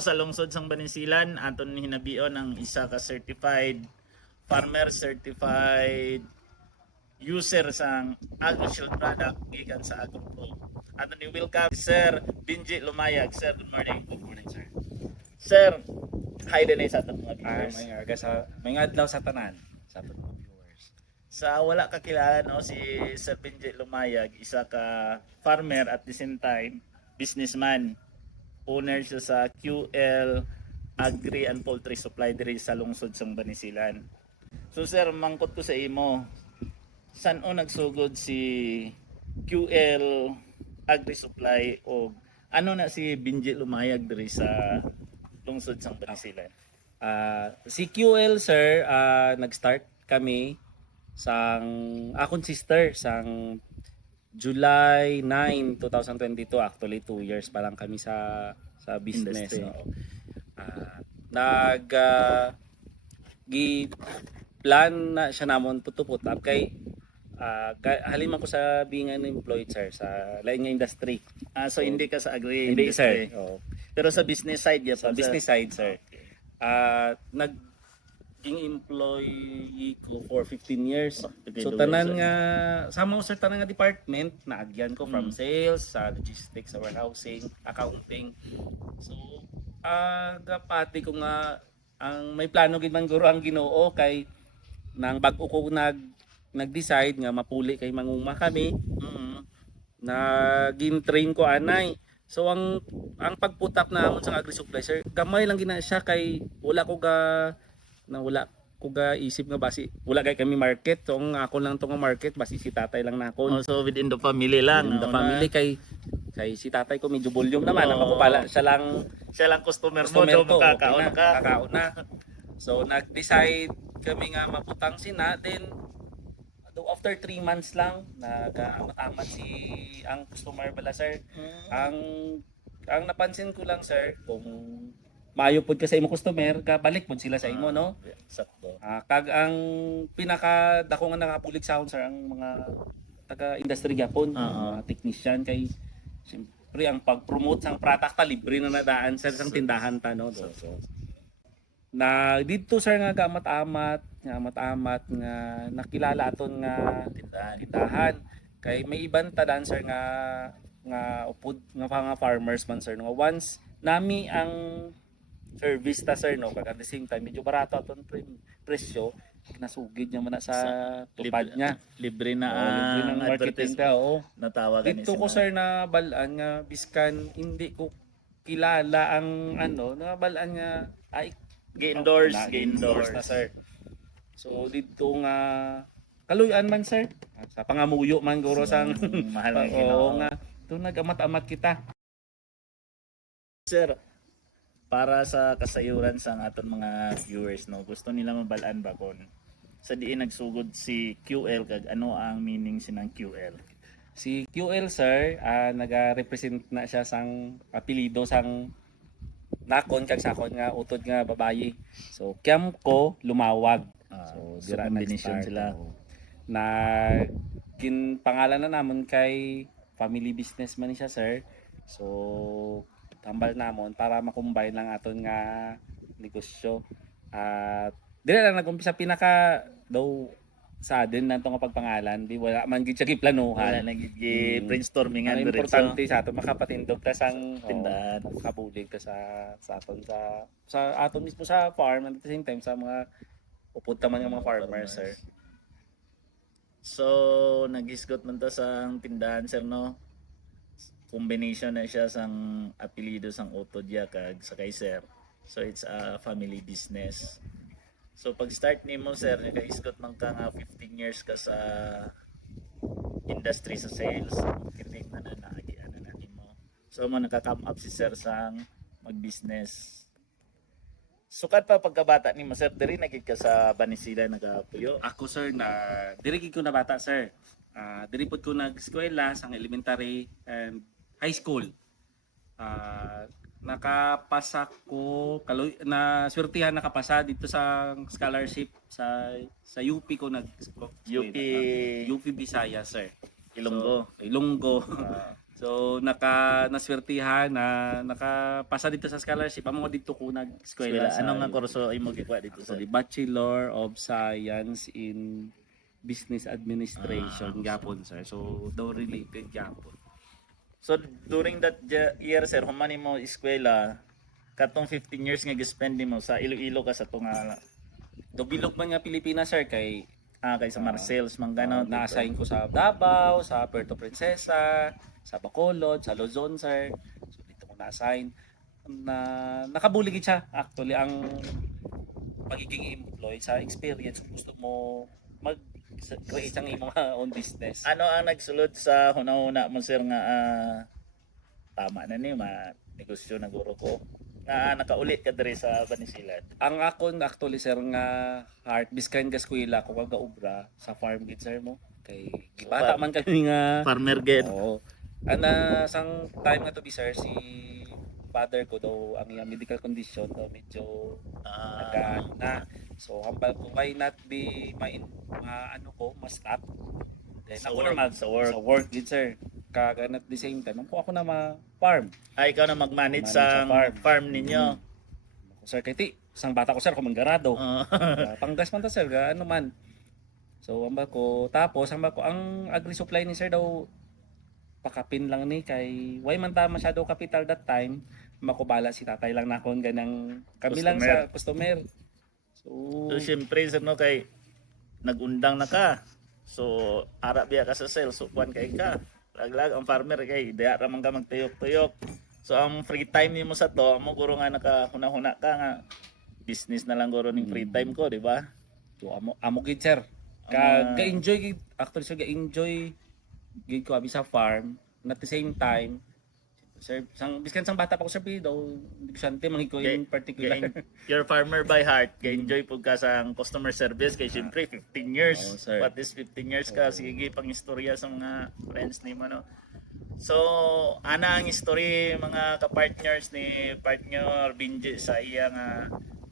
sa lungsod sang Banisilan aton hinabion ang isa ka certified farmer, certified user sang AgroShield product gikan sa AgroPro. Aton ni welcome Sir Benji Lumayag. Sir, good morning. Good morning, sir. Sir, hi din sa aton mga viewers. May adlaw sa tanan sa aton mga viewers. Sa wala kakilala no, si Sir Benji Lumayag, isa ka farmer at the same time businessman. Owner siya sa QL Agri and Poultry Supply diri sa lungsod sang Banisilan. So sir, mangkot ko sa imo. Saan o nagsugod si QL Agri Supply o ano na si Benji Lumayag diri sa lungsod sang Banisilan? Si QL, sir, nag-start kami sang akong sister sang July 9, 2022. Actually 2 years pa lang kami sa business. Industry. Oo. Nag gi plan na siya namon put up kay halima ko sa being an employed, sir, sa lain nga industry. So hindi ka sa agri Hindi, industry. sir. Oo. Pero sa business side ya Sa sir? business side, sir. Naging employee ko for 15 years. So tanan nga sama ko sa tanan nga department naagyan ko from sales, sa logistics, sa warehousing, accounting. So gapati ko nga ang may plano gid man guro ang Ginoo kay nang bag-o ko nag-decide nga mapuli kay manguma kami. Nagin-train ko anay. So ang pagputak na amon sa agri-supply, sir, gamay lang gina siya kay wala ko ga isip nga basi wala kay kami market. So ang ako lang tong market basi si tatay lang nakon. So within the family lang. In the ano family na. kay si tatay ko medyo volume naman. Oo. Ako pala siya lang Siya lang customer mo, customer so ko, makakaon okay ka. kakaon na. So nag-decide kami nga maputang sina, then after 3 months lang nag-amat-amat ang customer bala, sir. Ang napansin ko lang, sir, kung maayo pod ka sa imo customer, balik pod sila sa imo, no? Sakto. Kag ang pinaka dako nga nakapulig sa sir, ang mga taga-industry gyapon, mga technician kay siyempre ang pag-promote sang product ta libre na nadaan sa sang tindahan ta, no? So, na dito, sir, nga gamat-amat nga nakilala aton nga tindahan kay may ibang tadan, sir, nga upod nga mga farmers man, sir, nga once nami ang service ta, sir, no, kag at the same time medyo barato aton presyo, nasugid niya man na sa tupad niya. Libre na Libre ng marketing ta, oo. Natawagan Dito ko, sir, na balaan nga biskan hindi ko kilala ang na balaan nga Gi-endorse na, sir. So dito nga kaluyan man, sir. Sa pangamuyo man guro sang mahal na oo Ginoo. nga. Ito nag-amat-amat kita. Sir, para sa kasayuran sa aton mga viewers, no, gusto nila mabalaan ba kon sa diin nagsugod si QL kag ano ang meaning sinang QL? Si QL, sir, naga-represent na siya sang apelyido sang nakon kag sakon nga utod nga babayi. So Kiam ko lumawag. So dira combination nag-start sila. Na pangalan na namon kay family business man siya, sir. So tambal namon para makumbine lang aton nga negosyo. At dira lang nag-umpisa pinaka daw sa din na nga pagpangalan, di wala man gid siya giplanuhan. Wala nag-brainstorming Ang diretso. importante sa aton makapatindog ta sang tindahan. makabulig ta sa aton sa aton mismo sa farm, and at the same time sa mga upod man nga mga farmers, sir. So, nag-isgot man ta sa tindahan, sir, no? Combination na siya sang apelyido sang Otodya kag sa kay sir. So, it's a family business. So, pag start nimo, sir, naka-isgot man ka nga 15 years ka sa industry sa sales, marketing na naagian na nimo. So, mo nakaka-come up si sir sang mag-business. Sukat pa pagkabata nimo, sir, diri nagid ka sa Banisilan nagapuyo. Ako, sir, na diri gid ko na bata, sir. Diri pod ko nag-eskwela sang elementary and high school. Nakapasa ko na swertihan nakapasa dito sa scholarship sa UP ko UP UP Visayas, sir. Ilonggo. Ilonggo. So naswertihan na nakapasa dito sa scholarship amo dito ko nag-eskwela Eskwela. Ano nga kurso imo gikuha dito so sir? the Bachelor of Science in Business Administration gapon sir. So daw related gapon. So during that year sir, human mo eskwela katong 15 years nga gispend mo sa Iloilo ka sa tunga Bilog man nga Pilipinas sir kay kay sa Marcels man ganon. na-assign ko sa Davao, sa Puerto Princesa, sa Bacolod, sa Luzon sir. So dito ko na-assign na nakabuligid siya actually ang pagiging employee sa experience kung gusto mo mag-create ang imong own business. Ano ang nagsulod sa hunahuna mo sir nga tama na ni negosyo na guro ko nga nakaulit ka diri sa Banisilan? Ang akon actually sir nga heart biskan gaskwela ko kag obra sa farm gid sir mo kay gibata man kami nga Farmer gid. oo. Ana sang time nga to be sir si father ko daw ang iyang medical condition daw medyo nagaan na. So hambal ko why not be ano ko ma-stop. Then Sa ako work, na sa work. sa work gid sir. Kagan at the same time ako na ma-farm. Ay ikaw na mag-manage Manage sa sa farm. farm ninyo. Sir kay ti, isang bata ko sir kumangarado. Oo. Panggas man ta sir, ano man. So amba ko tapos amba ko ang agri supply ni sir daw pakapin lang ni kay why man ta masyado capital that time makubala si tatay lang nakon ganang kami lang sa customer. So syempre sir no kay nagundang na ka. So ara biya ka sa sales, so kuan kay ka. Laglag ang farmer kay diya ra man ka magtuyok-tuyok. So ang free time nimo sa to, amo guro nga nakahuna-huna ka nga business na lang guro ning free time ko, di ba? So amo gid sir. Ka-enjoy gid actually sir ga-enjoy gid ko abi sa farm and at the same time sir biskan sang bata pa ko sir daw negosyante man ko in particular. You're farmer by heart, kay enjoy pud ka sa customer service kay syempre 15 years. Oo, sir. What is 15 years ka? Sige pang istorya sa mga friends nimo no. So, ana ang history mga ka-partners ni partner Binji sa iyang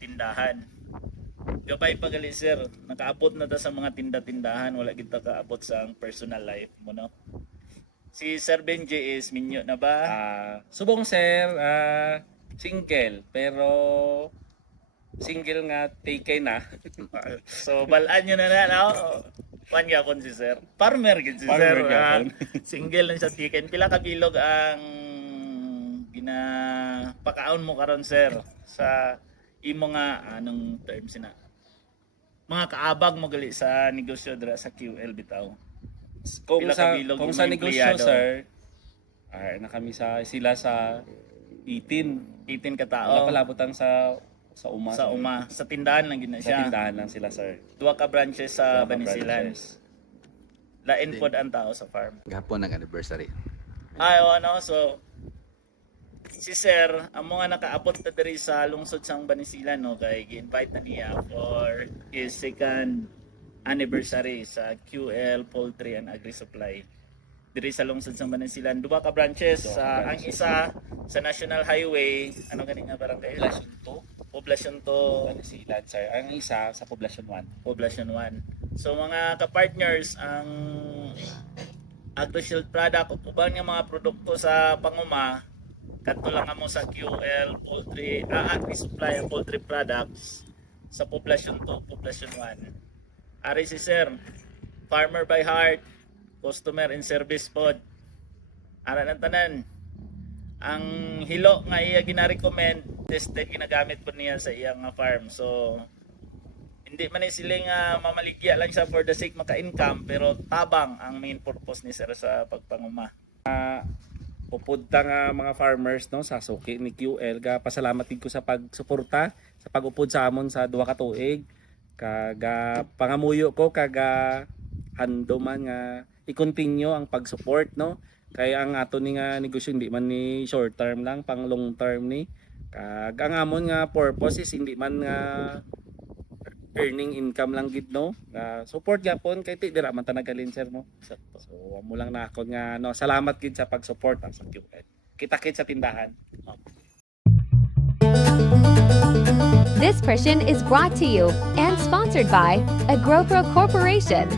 tindahan. Gabay pagali sir, nakaabot na ta sa mga tinda-tindahan, wala kita kaabot sa personal life mo no. Si Sir Benji is minyo na ba? Subong sir, single pero single nga take na. So balaan nyo na no? Pan gyapon si Sir. Farmer gid si Farmer Sir. gyapon. Single lang sa tiken. Pila ka bilog ang ginapakaon mo karon Sir sa imo nga anong term sina? Mga kaabag mo gali sa negosyo dira sa QL bitaw. Kung Pila sa ka bilog kung yung sa mga negosyo empleyado? sir, na kami sila sa 18. 18 ka Wala tao. palabutan sa uma. Sa sir. uma, sa tindahan lang gina Sa siya. tindahan lang sila sir. Duha ka branches sa Mga Banisilan. branches. Lain pod ang tao sa farm. Gapon ang anniversary. Ay, ano, so si Sir, amo nga nakaabot na diri sa lungsod sang Banisilan no kay gi-invite na niya for his second anniversary sa QL Poultry and Agri Supply. Diri sa lungsod sang Banisilan, duha ka branches. Duha ka Ang branches. isa sa National Highway, ano gani nga barangay? Poblasyon 2. Poblasyon to Banisilan sir. Ang isa sa Poblasyon 1. Poblasyon 1. So mga ka-partners, ang AgroShield product o ubang nga mga produkto sa panguma kadto lang amo sa QL Poultry Agri Supply and Poultry Products sa Poblasyon 2, Poblasyon 1. Ari si Sir, farmer by heart, customer and service pod. Ara ng tanan. Ang hilo nga iya gina-recommend, tested ginagamit po niya sa iyang farm. So hindi man ni sila nga mamaligya lang siya for the sake maka-income, pero tabang ang main purpose ni Sir sa pagpanguma. Upod nga mga farmers no sa suki ni QL ga pasalamat gid ko sa pagsuporta sa pag-upod sa amon sa duha ka tuig kaga pangamuyo ko kaga hando man nga i-continue ang pag-support no kay ang ato ni nga negosyo hindi man ni short term lang pang long term ni kag ang amon nga purpose is hindi man nga earning income lang gid no support gyapon kay ti dira man ta nagalin sir no. So amo lang na ako nga no salamat gid sa pag-support sa QL. Kita-kit sa tindahan. This portion is brought to you and sponsored by AgroPro Corporation.